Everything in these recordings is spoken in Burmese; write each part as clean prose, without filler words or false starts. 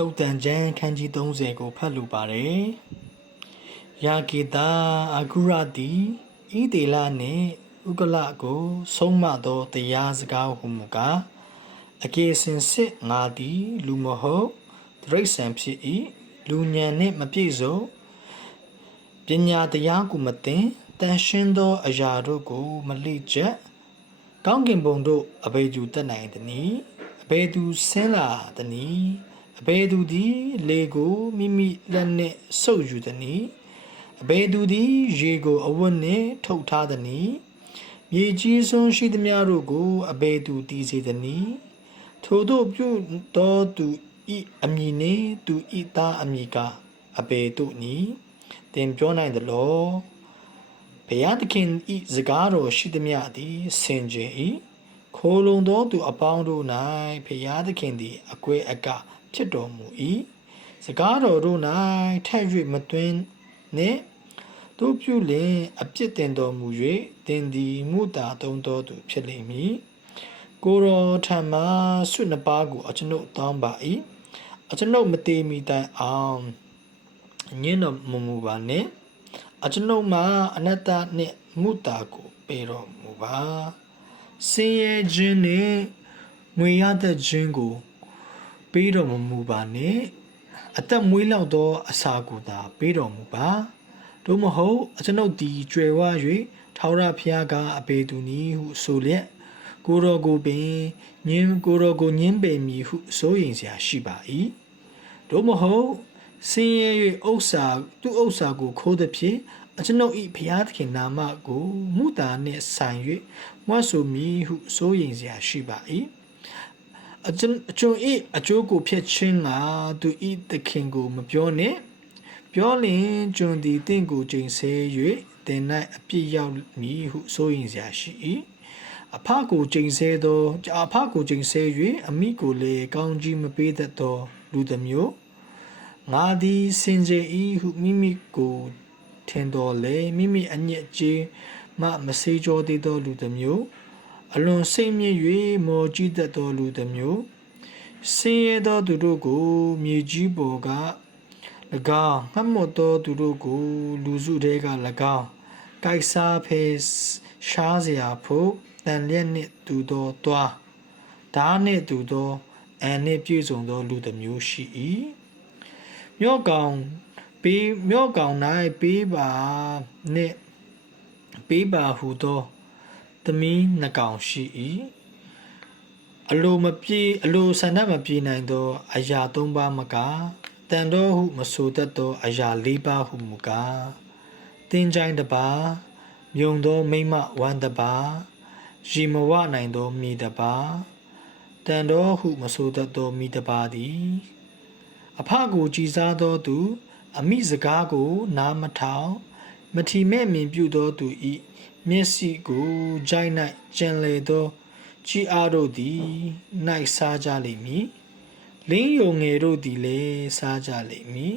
တုတ်တန်ကျမ်းခန်းကြီး30ကိုဖတ်လိုပါတယ်။ယာကေတာအဂုရတိဤဒေလနှင့်ဥကလကိုဆုံးမသောတရားစကားဟုမူကားအကေစင်စစ်ငါသည်လူမဟုတ်တိရစ္ဆာန်ဖြစ်၏လူညံနှင့်မပြည့်စုံပညာတရားကိုမသိတန်ရှင်းသောအရာတို့ကိုမလိချက်ကောင်းကင်ဘုံတို့အဘယ်သူတတ်နိုင်သနည်းအဘယ်သူဆင်းလာသနည်းအဘယ်သူသည်လေကိုမိမိလက်နှင့်ဆုပ်ယူသနည်းအဘယ်သူသည်ရေကိုအဝတ်နှင့်ထုတ်ထားသနည်းမြေကြီးစွန်းရှိသမျှတို့ကိုအဘယ်သူတည်စေသနည်းထိုတို့ပြုသောသူဤအမည်နှင့်သူဤသားအမည်ကအဘယ်တို့နည်းတင်ပြောနိုင်သလောဘုရားသခင်ဤစကားတော်ရှိသမျှသည်ဆင်ခြင်၏ခိုလုံသောသူအပေါင်းတို့၌ဘုရားသခင်သည်အကွဲအကဖြစ်တော်မူ၏စကားတော်တို့၌ထက်၍မသွင်းနှင့်တို့ပြုလင်အပြစ်တင်တော်မူ၍တင်သည်မုတာသုံးတော်သူဖြစ်လိမ့်မည်ကိုရောထံမှဆွနှစ်ပါးကိုအကျွန်ုပ်တောင်းပါ၏အကျွန်ုပ်မတေမီတိုင်အောင်ညင်းတော်မူပါနှင့်အကျွန်ုပ်မှာအနတ္တနှင့်မုတာကိုပေးတော်မူပါဆင်းရဲခြင်းနှင့်ငွေရတတ်ခြင်းကိုပေးတော်မူပါနှင့်အသက်မွေးလောက်သောအစာကိုသာပေးတော်မူပါတို့မဟုတ်အကျွန်ုပ်သည်ကြွယ်ဝ၍ထာဝရဘုရားကအဘယ်သူနည်းဟုဆိုလျက်ကိုတော်ကိုပင်ညင်းပေမည်ဟုစိုးရိမ်စရာရှိပါ၏တို့မဟုတ်ဆင်းရဲ၍သူ့ဥစ္စာကိုခိုးသည်ဖြင့်အကျွန်ုပ်၏ဘုရားသခင်နာမကိုမုတာနှင့်ဆိုင်၍မွတ်ဆိုမည်ဟုစိုးရိမ်စရာရှိပါ၏အကျွန်၏အကျိုးကိုဖျက်ခြင်းကသူ၏သခင်ကိုမပြောနှင့်ပြောလျင်ကျွန်သည်တင့်ကိုချိန်ဆ၍တင်၌အပြစ်ရောက်မည်ဟုစိုးရိမ်စရာရှိ၏အဖကိုချိန်ဆ၍အမိကိုလည်းကောင်းကြီးမပေးတတ်သောလူတစ်မျိုးငါသည်စင်ကြယ်၏ဟုမိမိကိုထင်တော်လေမိမိအညစ်အကြေးမှမစေးကြောသေးသောလူတစ်မျိုးအလွန်စိတ်မြင့်၍မော်ကြီးတတ်သောလူတစ်မျိုးဆင်းရဲသောသူတို့ကိုမြေကြီးပေါ်က၎င်းငတ်မွတ်သောသူတို့ကိုလူစုထဲက၎င်းကိုက်စားဖဲရှားเสียဖို့တန်လျက်နှင့်တူသောတွားဓာနှင့်တူသောအန်နှင့်ပြည့်စုံသောလူတစ်မျိုးရှိ၏မြော့ကောင်၌ပေးပါနှင့်ပေးပါဟုသောသမီးနှစ်ကောင်ရှိ၏အလိုဆန္ဒမပြေနိုင်သောအရာ၃ပါးမကတန်တော်ဟုမဆိုတတ်သောအရာ၄ပါးဟုမူကားတင်းကြိုင်းတစ်ပါးမြုံသောမိမဝမ်းတစ်ပါးရီမဝနိုင်သောမိတစ်ပါးတန်တော်ဟုမဆိုတတ်သောမိတစ်ပါးသည်အဖကိုကြည်စားသောသူအမိစကားကိုနားမထောင်မထီမဲ့မြင်ပြုသောသူဤမျက်စိကိုကြိုက်၌ကျန်လေသောကြည်အားတို့သည်၌စားကြလိမ့်မည်လင်းယုံငယ်တို့သည်လည်းစားကြလိမ့်မည်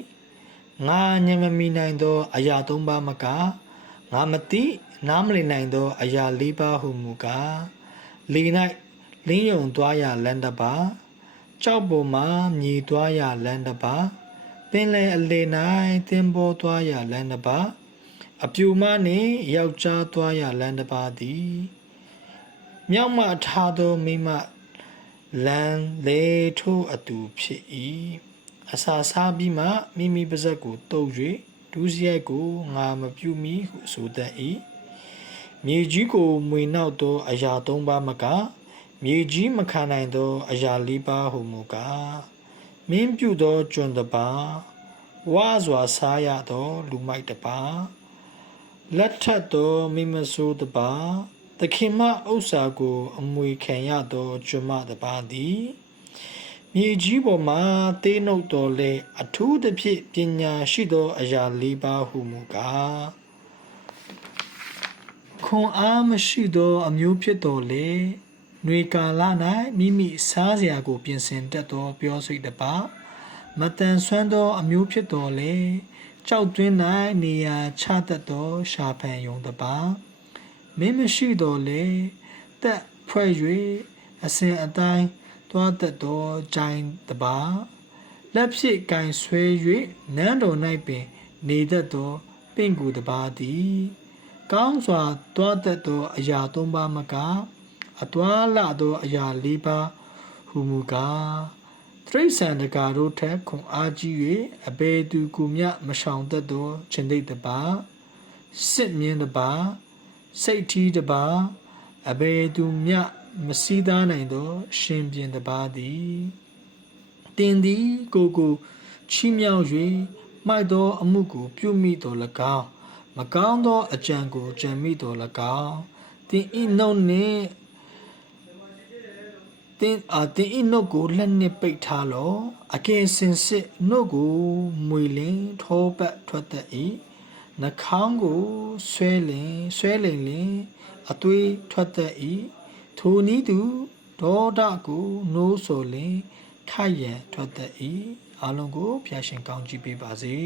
ငါညံမမီနိုင်သောအရာ၃ပါးမကငါမသိနားမလည်နိုင်သောအရာ၄ပါးဟုမူကားလေ၌လင်းယုံသွားရလမ်းတစ်ပါးကြောက်ပေါ်မှမြေသွားရလမ်းတစ်ပါးပင်လယ်အလယ်၌သင်္ဘောသွားရလမ်းတစ်ပါးအပြူမနှင့်ယောက်ျားသွားရလမ်းတစ်ပါးသည်မြောက်မှထားသောမိမလမ်းလေထိုးအတူဖြစ်၏အစာစားပြီးမှမိမိပါးစပ်ကိုတုပ်၍ဒုစရိုက်ကိုငါမပြုမီဟုဆိုတတ်၏မြေကြီးကိုမွေနှောက်သောအရာ၃ပါးမကမြေကြီးမခံနိုင်သောအရာ၄ပါးဟုမူကားမင်းပြုသောကျွန်တစ်ပါးဝါစွာစားရသောလူမိုက်တစ်ပါးလက်ထပ်သောမိမဆိုးတစ်ပါးသခင်မဥစ္စာကိုအမွေခံရသောကျွန်မတစ်ပါးသည်မြေကြီးပေါ်မှတေးနှုတ်တော်လဲအထူးသဖြင့်ပညာရှိသောအရာ၄ပါးဟုမူကားခွန်အားမရှိသောအမျိုးဖြစ်တော်လဲຫນွေကာလ၌မိမိစားစရာကိုပြင်ဆင်တတ်သောပြောစိတ်တစ်ပါးမတန်ဆွမ်းသောအမျိုးဖြစ်တော်လဲကြောက်တွင်း၌နေရာချတတ်သောရှာဖန်ယုံတစ်ပါးမင်းမရှိတော်လဲတက်ဖွဲ့၍အစဉ်အတိုင်းသွားတတ်သောဂျိုင်းတစ်ပါး လက်ဖြစ်ကင်ဆွဲ၍နန်းတော်၌ပင်နေတတ်သောပင့်ကူတစ်ပါးသည်ကောင်းစွာတွားတတ်သောအရာ၃ပါးမကအတွားလသောအရာ၄ပါးဟူမူကားတရိษံတကာတို့ထက်ခွန်အားကြီး၍အဘယ်သူကူမျှမရှောင်တတ်သောခြင်္သေ့တစ်ပါးစစ်မြင်းတစ်ပါးစိတ်ထီးတစ်ပါးအဘယ်သူမျှမစည်းသားနိုင်သောရှင်ပြန်တစ်ပါးသည်တင်သည်ကိုချီးမြှောက်၍မှိုက်သောအမှုကိုပြုမိတော်၎င်းမကောင်းသောအကြံကိုကြံမိတော်၎င်းတင်ဤနှုတ်နှင့်တင်ဤနှုတ်ကိုလက်နှင့်ပိတ်ထားလောအကယ်စင်စစ်နှုတ်ကိုမွေလင်ထောပတ်ထွက်တတ်၏နှာခေါင်းကိုဆွဲလိမ်လင်အသွေးထွက်တတ်၏ထိုနည်းသူဒေါသကိုနိုးဆိုလင်ခိုက်ရန်ထွက်တတ်၏အားလုံးကိုဖျားရှင်ကောင်းချီးပေးပါစေ